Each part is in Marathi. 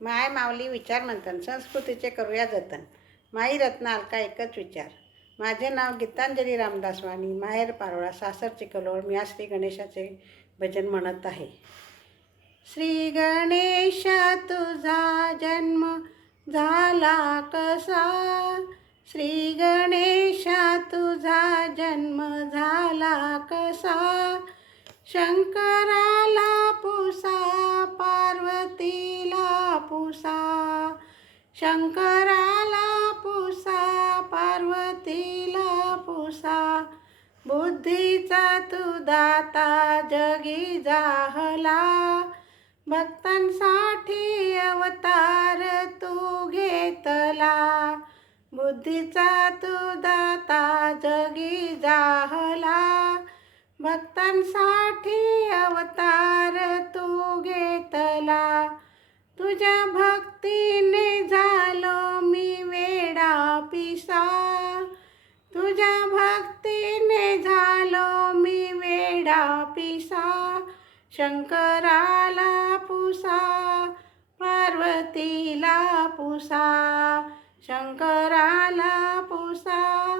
माय माऊली विचार मंथन संस्कृतीचे करूया जतन. माई रत्न अलका एकच विचार. माझे नाव गीतांजली रामदास वाणी, माहेर पारोळा, सासर चिखलोळ. मी आज श्री गणेशाचे भजन म्हणत आहे. श्री गणेशा तुझा जन्म झाला कसा, श्री गणेशा तुझा जन्म झाला कसा, शंकराला पुसा पार्वतीला पुसा, शंकराला पुसा पार्वतीला पुसा, बुद्धीचा तू दाता जगी जाहला, भक्तांसाठी अवतार तू घेतला, बुद्धीचा तू दाता जगी जाहला, भक्तांसाठी अवतार तू घेतला, तुझ्या भक्तीने झालो मी वेडा पिसा, तुझ्या भक्तीने झालो मी वेडा पिसा, शंकराला पुसा पार्वतीला पुसा, शंकराला पुसा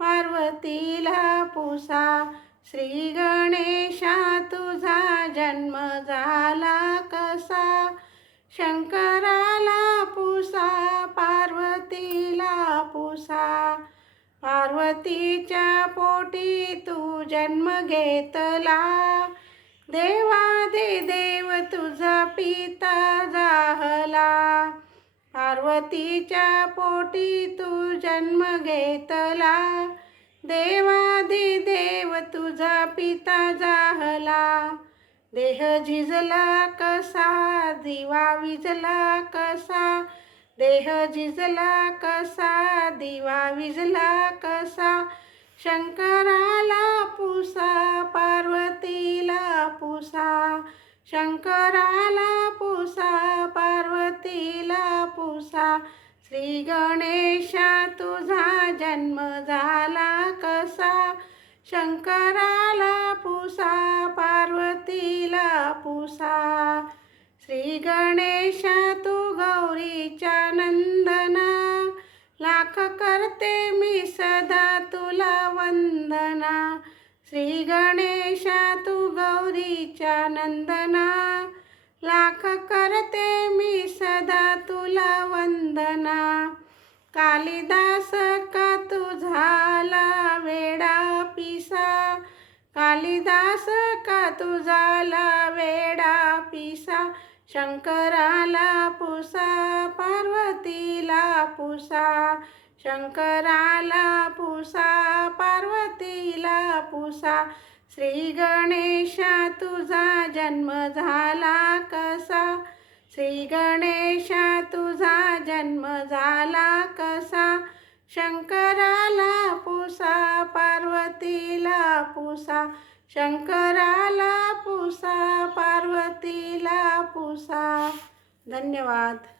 पार्वतीला पुसा, श्री गणेशा तुझा जन्म झाला कसा, शंकराला पुसा पार्वतीला पुसा, पार्वतीच्या पोटी तू जन्म घेतला, देवादिदेव तुझा पिता जाहला, पार्वतीच्या पोटी तू जन्म घेतला, देवादिदेव तुझा पिता जाहला, देह झिजला कसा दिवा विजला कसा, देह झिजला कसा दिवा विजला कसा, शंकराला पुसा पार्वतीला पुसा, शंकराला पुसा पार्वतीला पुसा, श्री गणेशा तुझा जन्म झाला कसा, शंकराला पुसा पार्वतीला पुसा, श्री गणेशा तू गौरीच्या नंदना, लाख करते मी सदा तुला वंदना, श्री गणेशा तू गौरीच्या नंदना, लाख करते मी सदा तुला वंदना, कालिदास का तू झाला वेडा पिसा, कालिदास का तू झाला वेडा पिसा, शंकराला पुसा पार्वतीला पुसा, शंकराला पुसा पार्वतीला पुसा, श्री गणेशा तुझा जन्म झाला कसा, श्री गणेशा तुझा जन्म झाला कसा, शंकराला पुसा पार्वतीला पुसा, शंकराला पुसा पार्वतीला पुसा. धन्यवाद.